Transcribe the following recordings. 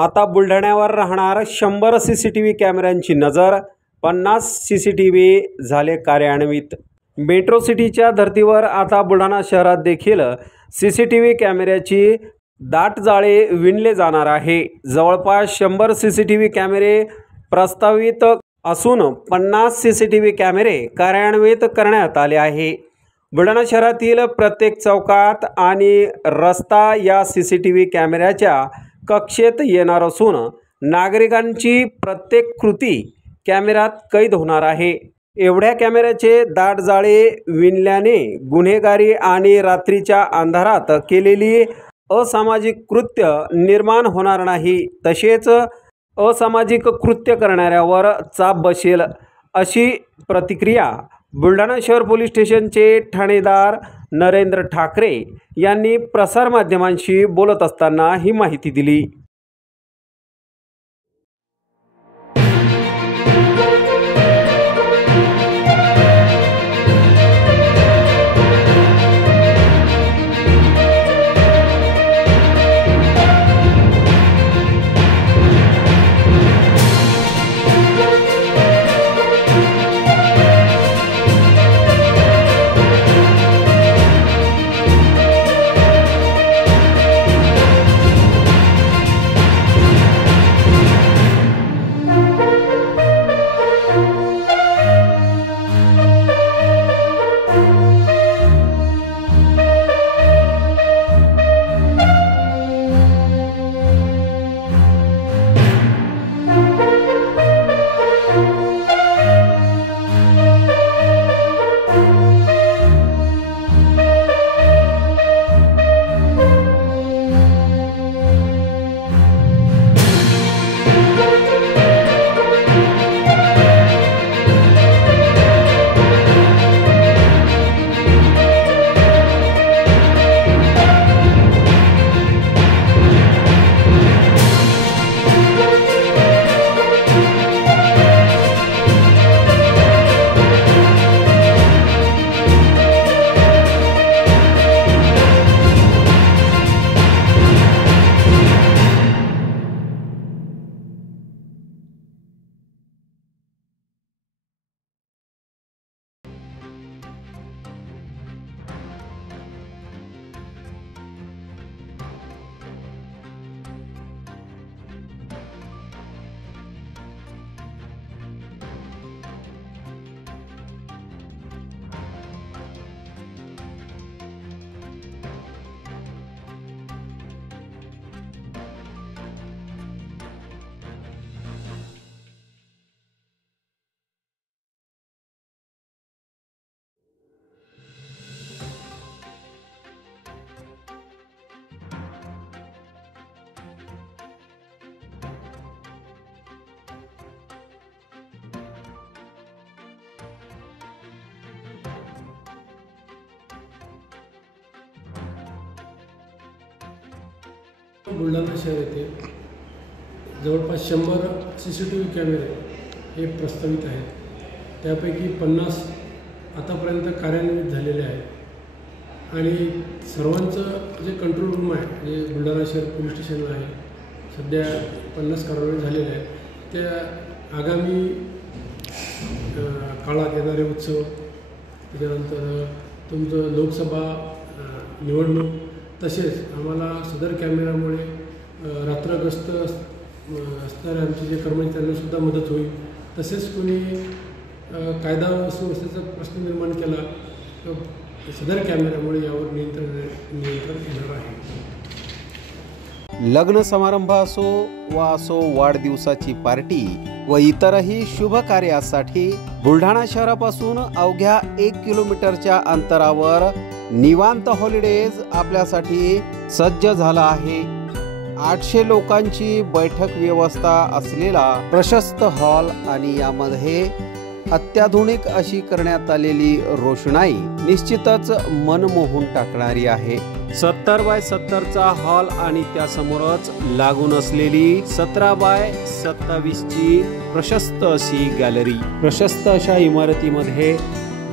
आता बुलढाण्यावर राहणार 100 CCTV कॅमेऱ्यांची नजर, 50 CCTV झाले कार्यान्वित। मेट्रो सिटीच्या धर्तीवर आता बुलढाणा शहरात देखील CCTV कॅमेऱ्याची दाट जाळे विणले जाणार आहे। जवळपास 100 CCTV कॅमेरे प्रस्तावित असून 50 CCTV कॅमेरे कार्यान्वित करण्यात आले आहे। बुलढाणा शहरातील प्रत्येक चौकात आणि रस्ता या CCTV कॅमेऱ्याच्या कक्षेत येणार असून नागरिकांची प्रत्येक कृती कॅमेऱ्यात कैद होणार आहे। एवढ्या कॅमेऱ्याचे दाट जाळे विणल्याने गुन्हेगारी आणि रात्रीच्या अंधारात केलेली असामाजिक कृत्य निर्माण होणार नाही, तसेच असामाजिक कृत्य करणाऱ्यावर चाप बसेल, अशी प्रतिक्रिया बुलढाणा शहर पोलीस स्टेशनचे ठाणेदार नरेंद्र ठाकरे यांनी प्रसारमाध्यमांशी बोलत असताना ही माहिती दिली। बुलढाणा शहर येथे जवळपास 100 CCTV कॅमेरे हे प्रस्तावित आहेत। त्यापैकी 50 आतापर्यंत कार्यान्वित झालेले आहेत आणि सर्वांचं जे कंट्रोल रूम आहे, जे बुलढाणा शहर पोलीस स्टेशनला आहे, सध्या 50 कार्यान्वित झालेले आहेत। त्या आगामी काळात येणारे उत्सव, त्याच्यानंतर तुमचं लोकसभा निवडणूक, तसेच आम्हाला सदर कॅमेऱ्यामुळे रात्रगस्त असणाऱ्या आमचे जे कर्मचारी त्यांनासुद्धा मदत होईल। तसेच कोणी कायदा सुव्यवस्थेचा प्रश्न निर्माण केला तर सदर कॅमेऱ्यामुळे यावर नियंत्रण येणार आहे। लग्न समारंभ असो वाढदिवसाची पार्टी व इतरही शुभ कार्यासाठी बुलढाणा शहरापासून अवघ्या 1 किलोमीटरच्या अंतरावर निवांत हॉलिडेज आपल्यासाठी सज्ज झाला आहे। 800 लोकांची बैठक व्यवस्था असलेला प्रशस्त हॉल आणि यामध्ये अत्याधुनिक अशी करण्यात आलेली रोषणाई निश्चितच मन मोहून टाकणारी आहे। 70 बाय 70 चा हॉल आणि त्यासमोरच लागून असलेली 17 बाय 27 ची प्रशस्त अशी गॅलरी। प्रशस्त अशा इमारतीमध्ये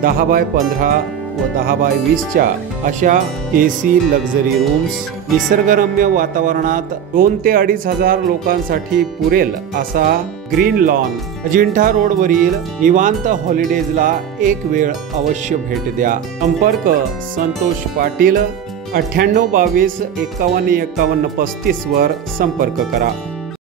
10 बाय 15 व 10x20च्या अशा AC लक्झरी रूम्स निसर्गरम्य वातावरणात 2 ते 2,500 लोकांसाठी पुरेल असा ग्रीन लॉन अजिंठा रोडवरील निवांत हॉलिडेजला एक वेळ अवश्य भेट द्या. संपर्क संतोष पाटील 98 22 51 51 35 वर संपर्क करा.